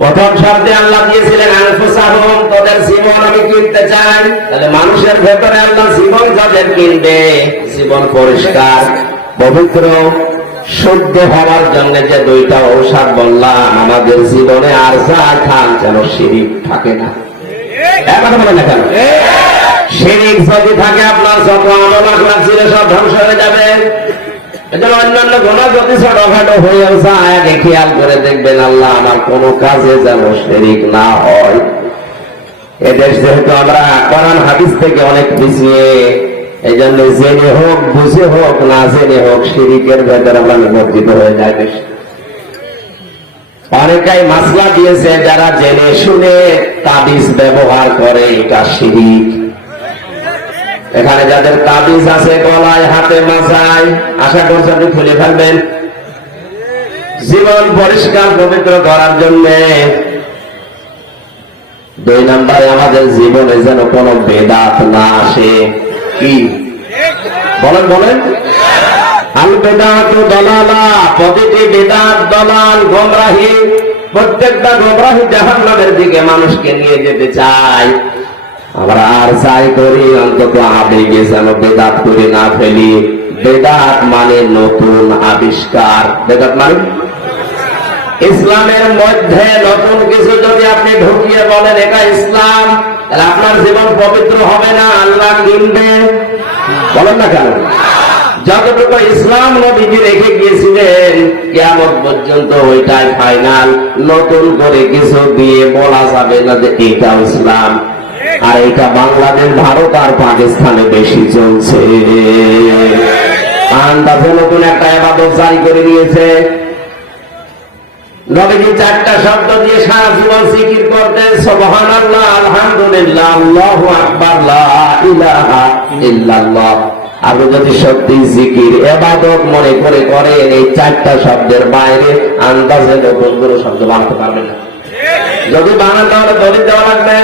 প্রথম শব্দে আল্লাহ দিয়েছিলেন আনফুসাহুম তোদের জীবন আমি কিনতে চাই। তাহলে মানুষের ভেতরে আল্লাহ জীবন যাদের কিনবে জীবন পরিষ্কার পবিত্র শুদ্ধ হওয়ার জন্য যে দুইটা ঔষধ বললাম আমাদের জীবনে আর যা খান যেন শিরিক থাকে না। কথা বলেন না কেন? শিরিক যদি থাকে আপনার যত আমল আপনার ছিল সব ধ্বংস হয়ে যাবে। অন্যান্য গোনা যদি ছোটখাটো হয়ে যায় খেয়াল করে দেখবেন, আল্লাহ আমার কোন কাজে যেন শিরিক না হয়। যেহেতু আমরা হাদিস থেকে অনেক পিছিয়ে এই জন্য জেনে হোক, বুঝে হোক, না জেনে হোক, শিরিকের ভেতরে আমরা হয়ে অনেকাই মাসলা দিয়েছে, যারা জেনে শুনে তাবিজ ব্যবহার করে, এটা শিরিক। এখানে যাদের তাবিজ আছে, গলায়, হাতে মাথায় আশা করছি আপনি খুলে ফেলবেন। জীবন পরিষ্কার, পবিত্র করার জন্য দুই নম্বরে আমাদের জীবনে যেন কোনো বেদাত না আসে। কি? বলেন বলেন। আল বেদাত দলালা প্রতিটি বেদাত, দলাল, গোমরাহি, প্রত্যেকটা গোমরাহি জাহান্নামের দিকে মানুষকে নিয়ে যেতে চায়। আমরা আর চাই করি, অন্তত আবেগে যেন বেদাত করে না ফেলি। বেদাত মানে নতুন আবিষ্কার। বেদাত মানে? ইসলামের মধ্যে নতুন কিছু যদি আপনি ঢুকিয়ে বলেন, এটা ইসলাম, তাহলে আপনার জীবন পবিত্র হবে না, আল্লাহ কিনবে বলেন না কেন? যতটুকু ইসলাম নবীজি রেখে গিয়েছিলেন কেমন পর্যন্ত ওইটাই ফাইনাল। নতুন করে কিছু দিয়ে বলা যাবে না যে এটা ইসলাম। আর এটা বাংলাদেশ, ভারত আর পাকিস্তানে বেশি চলছে। আন্দাজে নতুন একটা এবাদত জারি করে দিয়েছে। নবীজি চারটা শব্দ দিয়ে সারা জীবন জিকির করতেন সুবহান আল্লাহ আলহামদুলিল্লাহ, আল্লাহু আকবার ইলাহা আপনি যদি সত্যি জিকির, এবাদত মনে করে করেন, এই চারটা শব্দের বাইরে আন্দাজে নতুন কোনো শব্দ বানাতে পারবেন না। যদি বানাতে দলিল দেওয়া লাগবে।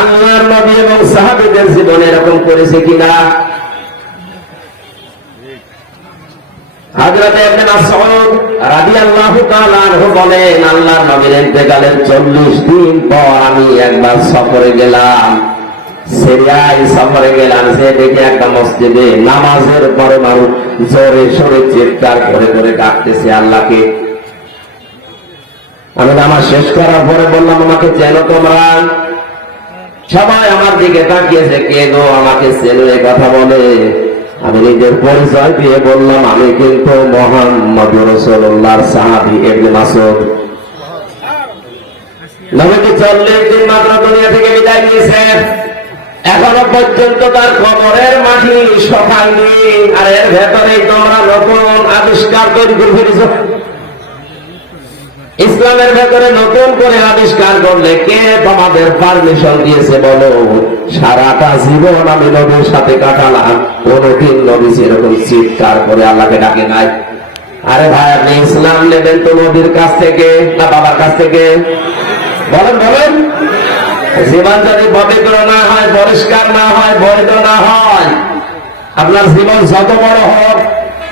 আল্লাহর নবী এবং সাহাবীদের জীবনে এরকম করেছে কিনা? হযরত ইবনে মাসউদ রাদিয়াল্লাহু তাআলা আনহু বলেন, আল্লাহর নবীর ইন্তেকালের 40 দিন পর আমি একবার সফরে গেলাম। সিরিয়ায় সফরে গেলাম, সে দেখি একটা মসজিদে নামাজের পরে মানুষ জোরে সোরে চিৎকার করে করে ডাকতেছে, আল্লাহকে। আমি নামাজ শেষ করার পরে বললাম, আমাকে চেনো তোমরা? সবাই আমার দিকে তাকিয়েছে, কে গো আমাকে এই কথা বলে। আমি নিজের পরিচয় দিয়ে বললাম, আমি কিন্তু মোহাম্মদ রসুল্লাহর সাহাবি এবনে মাসুদ নবীজি চল্লিশ দিন মাত্র দুনিয়া থেকে বিদায় নিয়েছেন। এখনও পর্যন্ত তার কবরের মাটি সফায়নি আর এর ভেতরে তোমরা নতুন আবিষ্কার তৈরি করে ফেলেছ। ইসলামের ভেতরে নতুন করে আবিষ্কার করলে কে তোমাদের পারমিশন দিয়েছে বলো? সারাটা জীবন আমি নবীর সাথে কাটালাম। কোনদিন নবী এরকম চিৎকার করে আল্লাহকে ডাকে নাই। আরে ভাই, আপনি ইসলাম নেবেন তো নবীর কাছ থেকে না বাবার কাছ থেকে? বলেন বলেন। জীবন যদি পবিত্র না হয়, পরিষ্কার না হয়, বৈধ না হয়, আপনার জীবন যত বড় হোক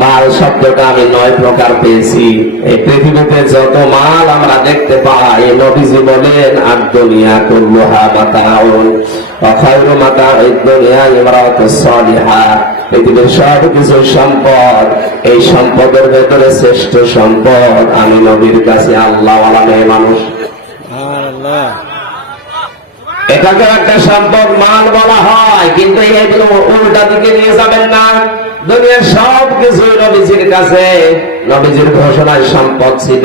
মাল শব্দটা আমি নয় প্রকার পেয়েছি। এই পৃথিবীতে যত মাল আমরা দেখতে পাই নবীজি বলেন আর দুনিয়া কুল্লুহা মাতাউন। অখায়রু মাতাউদ দুনিয়া ইমরাতুস সালিহা। পৃথিবীর সব কিছু সম্পদ এই সম্পদের ভেতরে শ্রেষ্ঠ সম্পদ আমি নবীর কাছে আল্লাহ মেয়ে মানুষ। এটাকে একটা সম্পদ মাল বলা হয় কিন্তু এগুলো উল্টা দিকে নিয়ে যাবেন না। দুনিয়ার সব কিছু নবীজির কাছে। নবীজির ঘোষণায় সম্পদ ছিল।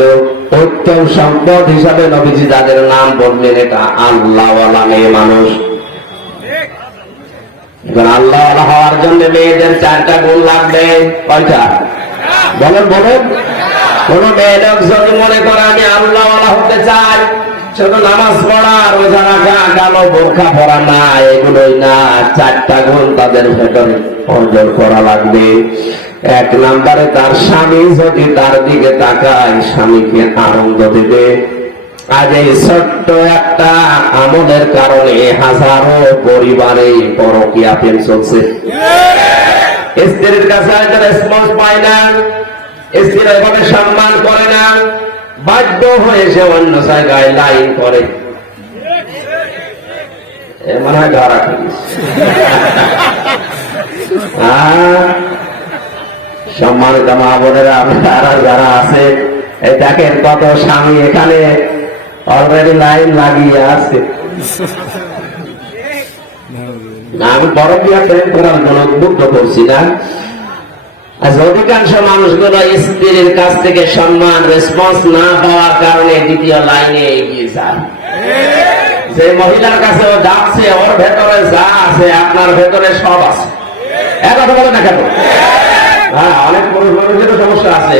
উত্তম সম্পদ হিসাবে নবীজি যাদের নাম বললেন, এটা আল্লাহ মেয়ে মানুষ। আল্লাহ হওয়ার জন্য মেয়েদের চারটা গুণ লাগবে। কয়টা? বলেন বলেন। কোন মেয়ে লোক মনে করে আমি আল্লাহ হতে চাই শুধু নামাজ পড়া, রোজা রাখা বোরখা পড়া না, এগুলোই না। চারটা গুণ তাদের ভেতরে অর্জন করা লাগবে। এক নম্বরে তার স্বামী যদি তার দিকে তাকায়, স্বামীকে আনন্দ দেবে। আজ এই ছোট্ট একটা আমলের কারণে হাজারো পরিবারে পরকিয়া চলছে। স্ত্রীর কাছে রেসপন্স পায় না এভাবে সম্মান করে না। বাধ্য হয়ে সে অন্য জায়গায় লাইন করে। মনে হয় ধরা সম্মানিত মা বোনেরা যারা আছে এই দেখেন কত স্বামী এখানে অলরেডি লাইন লাগিয়ে আছে। আমি বড় বিয়া প্রেম করার জন্য উদ্বুদ্ধ করছি না। আজ অধিকাংশ মানুষগুলো স্ত্রীর কাছ থেকে সম্মান রেসপন্স না পাওয়ার কারণে দ্বিতীয় লাইনে এগিয়ে যায়। যে মহিলার কাছে ও ডাকছে ওর ভেতরে যা আছে, আপনার ভেতরে সব আছে। এক কথা বলে না কেন? হ্যাঁ অনেক পুরুষ মানুষেরও সমস্যা আছে।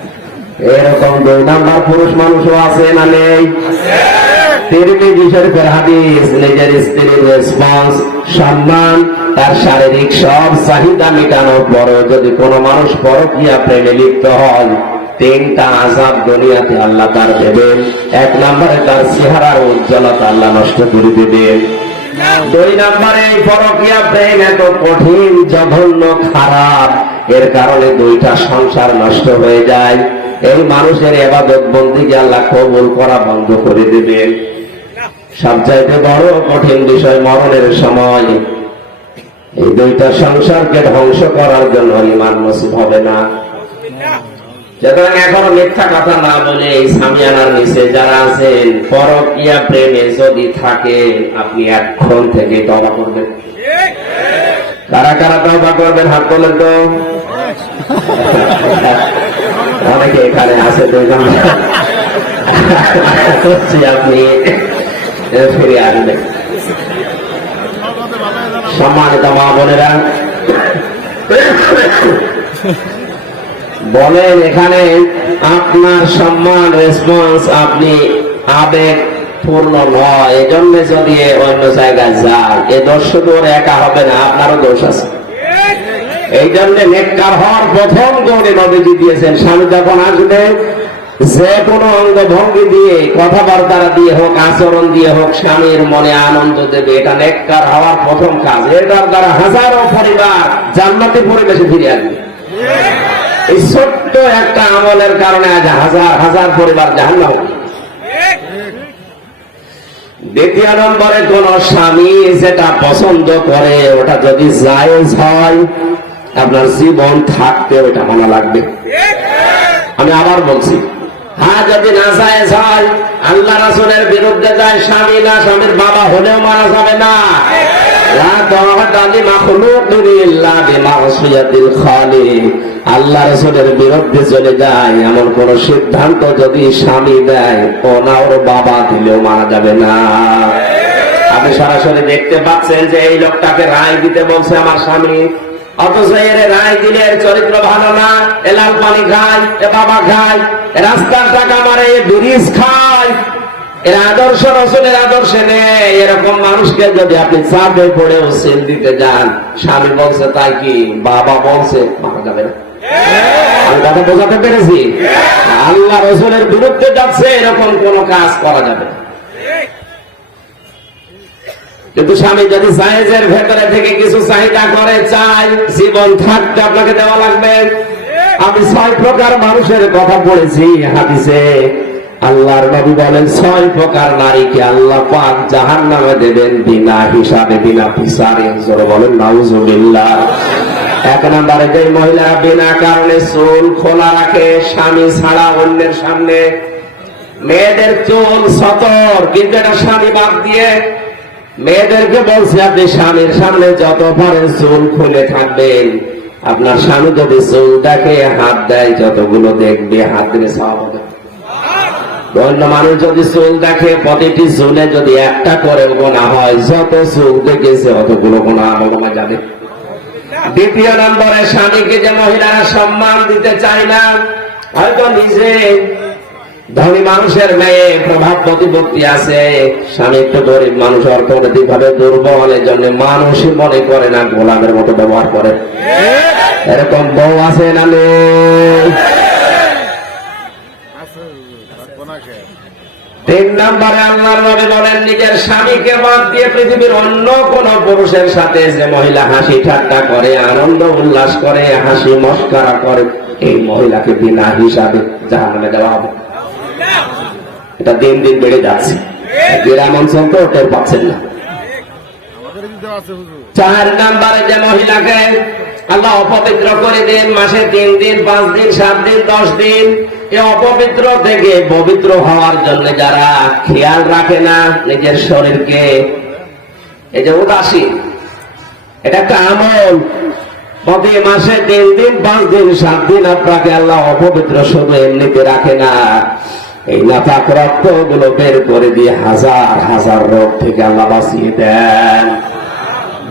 এরকম দুই নাম্বার পুরুষ মানুষও আছে না নেই? তার শারীরিক সব চাহিদা মেটানোর পরেও যদি মানুষ পরকীয়া প্রেমে লিপ্ত তিনটা আজাব দুনিয়াতে আল্লাহ তার দেবেন। এক নম্বরে তার চেহারার উজ্জ্বলতা আল্লাহ নষ্ট করে দেবেন। দুই নম্বরে পরকীয়া প্রেম এত কঠিন, জঘন্য, খারাপ। এর কারণে দুইটা সংসার নষ্ট হয়ে যায়। এই মানুষের এবাদত বন্দিকে আল্লাহ কবুল করা বন্ধ করে দেবেন সবচাইতে বড় কঠিন বিষয় মরণের সময়। এই দুইটা সংসারকে ধ্বংস করার জন্য ইমান নসিব হবে না। সুতরাং এখনও মিথ্যা কথা না বলে এই সামিয়ানার নিচে যারা আছেন পরকিয়া প্রেমে যদি থাকে আপনি এখন থেকে তবা করবেন। কারা কারা তবা করবেন, হাত বলেন তো? অনেকে এখানে আছে দুইজন হচ্ছে আপনি ফিরে আসবেন সম্মানিত মা বোনেরা বলেন এখানে আপনার সম্মান রেসপন্স, আপনি আবেগ পূর্ণ নয়, এজন্য যদি অন্য জায়গায় যায় এ দোষ শুধু ওর একা হবে না, আপনারও দোষ আছে। এই জন্য নেককার হওয়ার প্রথম গৌরী নবীজি দিয়েছেন। স্বামী যখন আসবে, যে কোনো অঙ্গ ভঙ্গি দিয়ে কথাবার্তা দিয়ে হোক, আচরণ দিয়ে হোক, স্বামীর মনে আনন্দ দেবে। এটা নেককার হওয়ার প্রথম কাজ। এটার দ্বারা হাজারো পরিবার জান্নাতি পরিবেশে ফিরে আসবে। এই ছোট্ট একটা আমলের কারণে আজ হাজার হাজার পরিবার জাহান্ন দ্বিতীয় নম্বরে কোন স্বামী যেটা পছন্দ করে, ওটা যদি জায়েজ হয় আপনার জীবন থাকতে ওটা মনে লাগবে। আমি আবার বলছি হ্যাঁ যদি না জায়েজ হয় আল্লাহ রাসুলের বিরুদ্ধে যায়, স্বামী না, স্বামীর বাবা হলেও মারা যাবে না। আল্লাহ রসুলের বিরুদ্ধে চলে যায়, এমন কোন সিদ্ধান্ত যদি স্বামী দেয় ও না ওর বাবা দিলেও মারা যাবে না। আপনি সরাসরি দেখতে পাচ্ছেন যে এই লোকটাকে রায় দিতে বলছে আমার স্বামী। আদর্শ এরকম মানুষকে যদি আপনি চাপে পড়েও সেল দিতে যান, স্বামী বলছে, তাই কি? বাবা বলছে, মারা যাবে আমি কথা বোঝাতে পেরেছি? আল্লাহ রসুলের বিরুদ্ধে যাচ্ছে, এরকম কোন কাজ করা যাবে না। কিন্তু স্বামী যদি সাহেজের ভেতরে থেকে কিছু চাহিদা করে, চাই জীবন থাকতে আপনাকে দেওয়া লাগবে। আমি ছয় প্রকার মানুষের কথা পড়েছি হাদিসে। আল্লাহর নবী বলেন, ছয় প্রকার নারীকে আল্লাহ পাক জাহান নামে দেবেন বিনা হিসাবে, বিনা পিসারে বলেন, নাউজুবিল্লাহ। এক নম্বরে যে মহিলা বিনা কারণে চুল খোলা রাখে, স্বামী ছাড়া অন্যের সামনে। মেয়েদের চুল সতর, কিন্তু এটা স্বামী বাদ দিয়ে মেয়েদেরকে বলছে, আপনি স্বামীর সামনে যত পারেন চুল খুলে থাকবেন। আপনার স্বামী যদি চুল দেখে, হাত দেয়, যতগুলো দেখবে, হাত দিলে সব অন্য মানুষ যদি চুল দেখে, প্রতিটি চুলে যদি একটা করে গোনা হয়, যত চুল দেখেছে, অতগুলো গোনা আমল যাবে। দ্বিতীয় নম্বরে, স্বামীকে যে মহিলারা সম্মান দিতে চায় না, হয়তো নিজে ধনী মানুষের মেয়ে প্রভাব প্রতিপত্তি আছে। স্বামী একটু গরিব মানুষ অর্থনৈতিক ভাবে দুর্বল এর জন্য মানুষই মনে করে না গোলামের মতো ব্যবহার করে। এরকম বউ আছে না তিন নম্বরে আল্লাহর নবী বলেন, নিজের স্বামীকে বাদ দিয়ে পৃথিবীর অন্য কোন পুরুষের সাথে যে মহিলা হাসি ঠাট্টা করে, আনন্দ উল্লাস করে, হাসি মস্কারা করে, এই মহিলাকে বিনা হিসাবে জাহান্নামে দেওয়া হবে। এটা দিন দিন বেড়ে যাচ্ছে। গ্রাম অঞ্চল তো টের পাচ্ছেন না। চার নাম্বারে যে মহিলাকে আল্লাহ অপবিত্র করে দিন, মাসে তিন দিন, পাঁচ দিন, সাত দিন, দশ দিন, এ অপবিত্র থেকে পবিত্র হওয়ার জন্য যারা খেয়াল রাখে না নিজের শরীরকে, এই যে উদাসীন, এটা একটা আমল। প্রতি মাসে তিন দিন, পাঁচ দিন, সাত দিন আপনাকে আল্লাহ অপবিত্র শুধু এমনিতে রাখে না। এই নাপাক রক্তগুলো বের করে দিয়ে হাজার হাজার রোগ থেকে আল্লাহ বাঁচিয়ে দেন।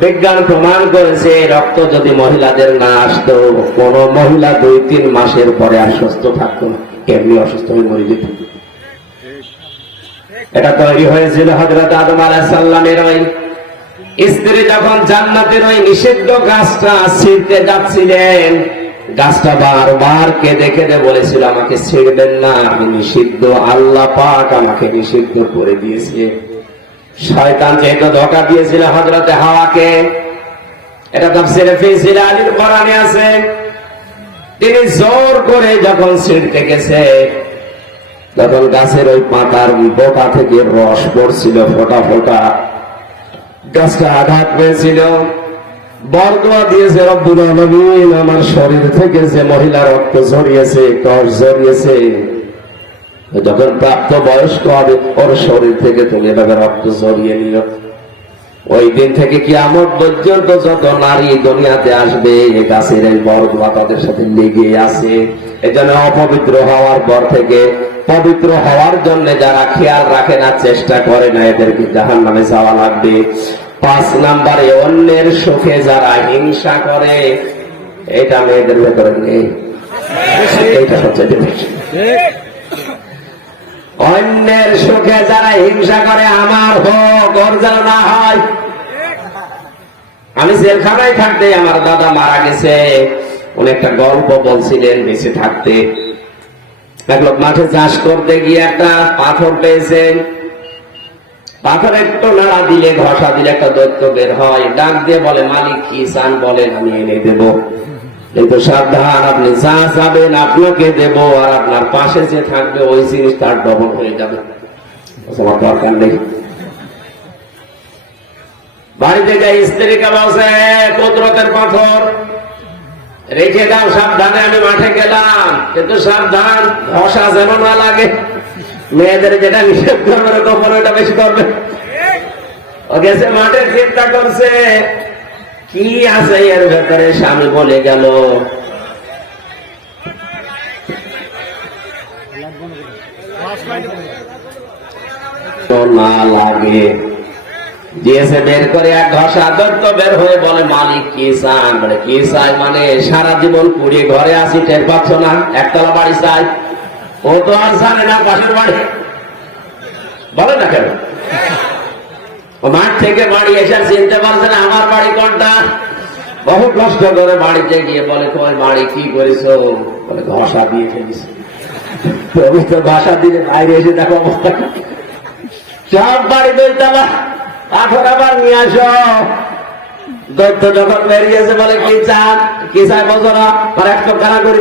বিজ্ঞান প্রমাণ করেছে রক্ত যদি মহিলাদের না আসতো, কোন মহিলা দুই, তিন মাসের পরে আর সুস্থ থাকতো না। এমনি অসুস্থ হয়ে মরে যেত? এটা তৈরি হয়েছিল হজরত আদম আলাহিসাল্লামের ওই স্ত্রী যখন জান্নাতের ওই নিষিদ্ধ গাছটা ছিঁড়তে যাচ্ছিলেন গাছটা বারবার কেঁদে কেঁদে বলেছিল, আমাকে ছিঁড়বেন না, আমি নিষিদ্ধ। আল্লাহ পাক আমাকে নিষিদ্ধ করে দিয়েছে। শয়তান যেহেতু ধোকা দিয়েছিল হজরতে হাওয়াকে, এটা তাফসিরে ফিসিল আলীর কোরআনে আছে। তিনি জোর করে যখন ছিঁড়তে গেছে তখন গাছের ওই পাতার বোকা থেকে রস পড়ছিল, ফোটা ফোটা। গাছটা আঘাত পেয়েছিল। বরদোয়া দিয়েছে রব্বুল আলামিন, আমার শরীর থেকে যে মহিলা রক্ত ঝরিয়েছে, কষ ঝরিয়েছে, যখন প্রাপ্ত বয়স্ক হবে, ওর শরীর থেকে তুমি এভাবে রক্ত ঝরিয়ে নিও ওই দিন থেকে কি আমর পর্যন্ত যত নারী দুনিয়াতে আসবে, এ গাছের এই বরদোয়া তাদের সাথে লেগে আছে। এজন্য অপবিত্র হওয়ার পর থেকে, পবিত্র হওয়ার জন্য যারা খেয়াল রাখে না, চেষ্টা করে না, এদেরকে জাহান নামে যাওয়া লাগবে। পাঁচ নাম্বারে অন্যের সুখে যারা হিংসা করে, এটা মেয়েদের ভেতরে নেই। সবচেয়ে বেশি অন্যের সুখে যারা হিংসা করে, আমার হোক, ওর যেন না হয়। আমি জেলখানায় থাকতে আমার দাদা মারা গেছে। উনি একটা গল্প বলছিলেন, বেঁচে থাকতে। এক লোক মাঠে চাষ করতে গিয়ে একটা পাথর পেয়েছেন। পাথর একটু নাড়া দিলে, ঘষা দিলে একটা দৈত্য বের হয়। ডাক দিয়ে বলে, মালিক, কি চান বলেন, আমি এনে দেব। কিন্তু সাবধান, আপনি যা যাবেন আপনাকে দেব, আর আপনার পাশে যে থাকবে, ওই জিনিস তার ডবল হয়ে যাবে। দরকার নেই। বাড়িতে যাই স্ত্রীকে বলছে কুদরতের পাথর, রেখে দাও, সাবধানে, আমি মাঠে গেলাম। কিন্তু সাবধান, ঘষা যেন না লাগে। মেয়েদের যেটা নিষেধ করবে না তখন ওটা বেশি করবে। ও গেছে মাঠে চিন্তা করছে। কি আছে এর ভেতরে? স্বামী বলে গেল। না লাগে। দিয়েছে বের করে এক ঘষা, দত্ত বের হয়ে বলে, মালিক, কি চান বলে, কি চাই? মানে সারা জীবন কুড়িয়ে ঘরে আসি, টের পাচ্ছ না। একতলা বাড়ি চাই। ও তো আর জানে না পাশের বাড়ি। বলে না কেন? ও মাঠ থেকে বাড়ি এসে চিনতে পারছে না আমার বাড়ি কোনটা। বহু কষ্ট করে বাড়িতে গিয়ে বলে, তোমার বাড়ি কি করেছ? বলে, ঘষা দিয়ে ফেলিস তুমি তো ঘষা দিলে বাইরে এসে দেখো অবস্থা। সব বাড়ি দইতে আবার আঠর আবার নিয়ে আসো। দৈত্য যখন বেরিয়েছে বলে, কি চান? কি চাই বলছো না? আর একটা কারা করে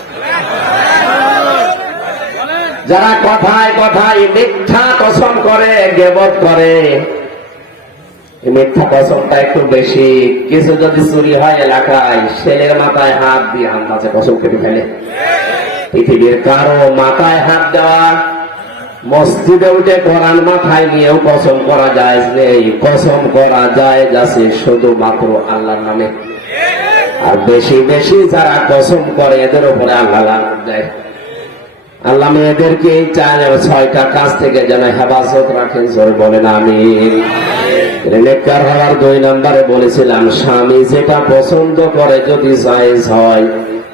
যারা কথায় কথায় মিথ্যা কসম করে, গেবত করে। মিথ্যা কসমটা একটু বেশি। কিছু যদি চুরি হয় এলাকায়, ছেলের মাথায় হাত দিয়ে আন্দাজে কসম কেটে ফেলে। পৃথিবীর কারও মাথায় হাত দেওয়া, মসজিদে উঠে কোরআন মাথায় নিয়েও কসম করা যায় নেই। কসম করা যায় যাচ্ছে শুধুমাত্র আল্লাহর নামে। আর বেশি বেশি যারা কসম করে, এদের উপরে আল্লাহ দেয়। আল্লাহ মেয়েদেরকে চায় যেন ছয়টা কাজ থেকে যেন হেফাজত রাখেন, জোরে বলেন আমি হওয়ার দুই নম্বরে বলেছিলাম, স্বামী যেটা পছন্দ করে যদি জায়েজ হয়,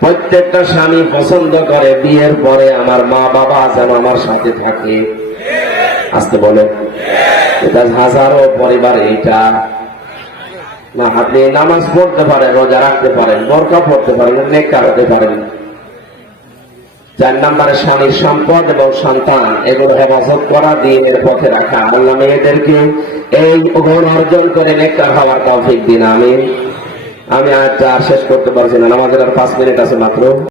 প্রত্যেকটা স্বামী পছন্দ করে বিয়ের পরে আমার মা বাবা যেন আমার সাথে থাকে। আসতে বলে এটা হাজারো পরিবারে এটা না, আপনি নামাজ পড়তে পারেন, রোজা রাখতে পারেন বরকা পড়তে পারেন নেককার হতে পারেন। চার নম্বরে স্বামীর সম্পদ এবং সন্তান, এগুলো হেফাজত করা দিনের পথে রাখা। আল্লাহ মেয়েদেরকে এই গুণ অর্জন করে নেককার হওয়ার তৌফিক দিন আমি আমি আর শেষ করতে পারছি না আমাদের আর পাঁচ মিনিট আছে মাত্র।